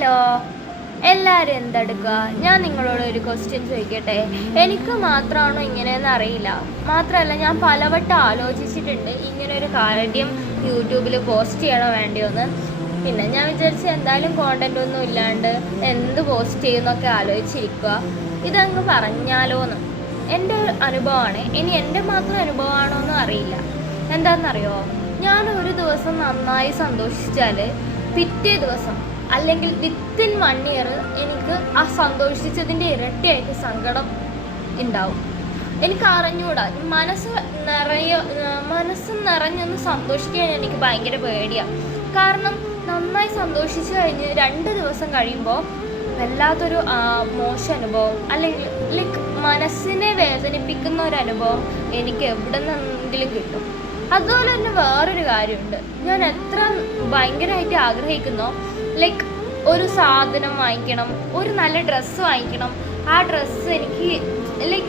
Hello, എല്ലാവരും എന്തെടുക്കുക? ഞാൻ നിങ്ങളോട് ഒരു ക്വസ്റ്റ്യൻ ചോദിക്കട്ടെ. എനിക്ക് മാത്രമാണോ ഇങ്ങനെയെന്ന് അറിയില്ല. മാത്രമല്ല, ഞാൻ പലവട്ടം ആലോചിച്ചിട്ടുണ്ട് ഇങ്ങനെ ഒരു കാര്യം യൂട്യൂബിൽ പോസ്റ്റ് ചെയ്യണോ വേണ്ടിയോന്ന്. പിന്നെ ഞാൻ വിചാരിച്ചു എന്തായാലും കോണ്ടന്റ് ഒന്നും ഇല്ലാണ്ട് എന്ത് പോസ്റ്റ് ചെയ്യുന്നൊക്കെ ആലോചിച്ചിരിക്കുക. ഇതങ്ങ് പറഞ്ഞാലോന്ന്. എൻ്റെ ഒരു അനുഭവമാണ്. ഇനി എൻ്റെ മാത്രം അനുഭവമാണോ എന്നും അറിയില്ല. എന്താണെന്നറിയോ, ഞാൻ ഒരു ദിവസം നന്നായി സന്തോഷിച്ചാൽ പിറ്റേ ദിവസം അല്ലെങ്കിൽ വിത്തിൻ 1 ഇയർ എനിക്ക് ആ സന്തോഷിച്ചതിൻ്റെ ഇരട്ടിയായിട്ട് സങ്കടം ഉണ്ടാവും. എനിക്ക് അറിഞ്ഞുകൂടാ. മനസ്സ് നിറഞ്ഞൊന്ന് സന്തോഷിക്കാൻ എനിക്ക് ഭയങ്കര പേടിയാണ്. കാരണം നന്നായി സന്തോഷിച്ച് കഴിഞ്ഞ് 2 ദിവസം കഴിയുമ്പോൾ വല്ലാത്തൊരു മോശം അനുഭവം, അല്ലെങ്കിൽ മനസ്സിനെ വേദനിപ്പിക്കുന്ന ഒരു അനുഭവം എനിക്ക് എവിടെ നിന്നെങ്കിലും കിട്ടും. അതുപോലെ തന്നെ വേറൊരു കാര്യമുണ്ട്. ഞാൻ എത്ര ഭയങ്കരമായിട്ട് ആഗ്രഹിക്കുന്നോ, ഒരു സാധനം വാങ്ങിക്കണം, ഒരു നല്ല ഡ്രസ്സ് വാങ്ങിക്കണം, ആ ഡ്രസ്സ് എനിക്ക്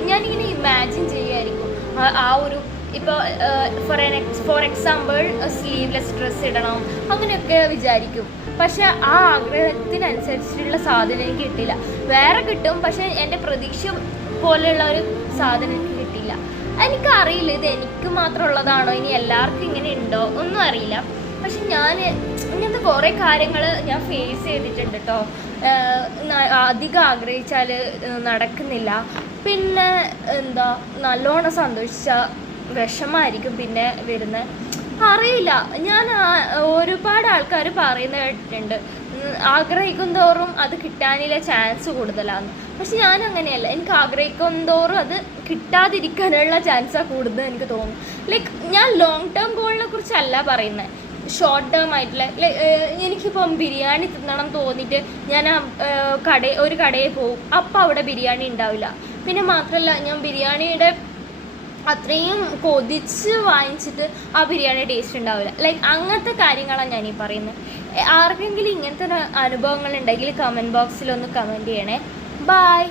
ഞാനിങ്ങനെ ഇമാജിൻ ചെയ്യുമായിരിക്കും. ആ ഒരു ഇപ്പോൾ ഫോർ എക്സാമ്പിൾ സ്ലീവ്ലെസ് ഡ്രസ്സ് ഇടണം, അങ്ങനെയൊക്കെ വിചാരിക്കും. പക്ഷെ ആ ആഗ്രഹത്തിനനുസരിച്ചിട്ടുള്ള സാധനം എനിക്ക് കിട്ടില്ല. വേറെ കിട്ടും, പക്ഷെ എൻ്റെ പ്രതീക്ഷ പോലെയുള്ള ഒരു സാധനം എനിക്ക് കിട്ടില്ല. എനിക്കറിയില്ല ഇത് എനിക്ക് മാത്രം ഉള്ളതാണോ, ഇനി എല്ലാവർക്കും ഇങ്ങനെ ഉണ്ടോ ഒന്നും അറിയില്ല. പക്ഷെ ഞാൻ ഇങ്ങനത്തെ കുറേ കാര്യങ്ങൾ ഞാൻ ഫേസ് ചെയ്തിട്ടുണ്ട് കേട്ടോ. അധികം ആഗ്രഹിച്ചാൽ നടക്കുന്നില്ല. പിന്നെ നല്ലോണം സന്തോഷിച്ചാൽ വിഷമമായിരിക്കും പിന്നെ വരുന്നത്. അറിയില്ല, ഞാൻ ഒരുപാട് ആൾക്കാർ പറയുന്നത് കേട്ടിട്ടുണ്ട് ആഗ്രഹിക്കും തോറും അത് കിട്ടാനുള്ള ചാൻസ് കൂടുതലാണ്. പക്ഷെ ഞാൻ അങ്ങനെയല്ല. എനിക്ക് ആഗ്രഹിക്കും തോറും അത് കിട്ടാതിരിക്കാനുള്ള ചാൻസാണ് കൂടുതൽ എനിക്ക് തോന്നുന്നു. ഞാൻ ലോങ് ടേം ഗോളിനെ കുറിച്ചല്ല പറയുന്നത്, ഷോർട്ട് ടേം ആയിട്ടുള്ള. എനിക്കിപ്പം ബിരിയാണി തിന്നണം തോന്നിയിട്ട് ഞാൻ ഒരു കടയിൽ പോകും, അപ്പം അവിടെ ബിരിയാണി ഉണ്ടാവില്ല. പിന്നെ മാത്രമല്ല, ഞാൻ ബിരിയാണിയുടെ അത്രയും കൊതിച്ച് വാങ്ങിച്ചിട്ട് ആ ബിരിയാണി ടേസ്റ്റ് ഉണ്ടാവില്ല. അങ്ങനത്തെ കാര്യങ്ങളാണ് ഞാനീ പറയുന്നത്. ആർക്കെങ്കിലും ഇങ്ങനത്തെ അനുഭവങ്ങൾ ഉണ്ടെങ്കിൽ കമൻറ്റ് ബോക്സിലൊന്ന് കമൻറ്റ് ചെയ്യണേ. ബായ്.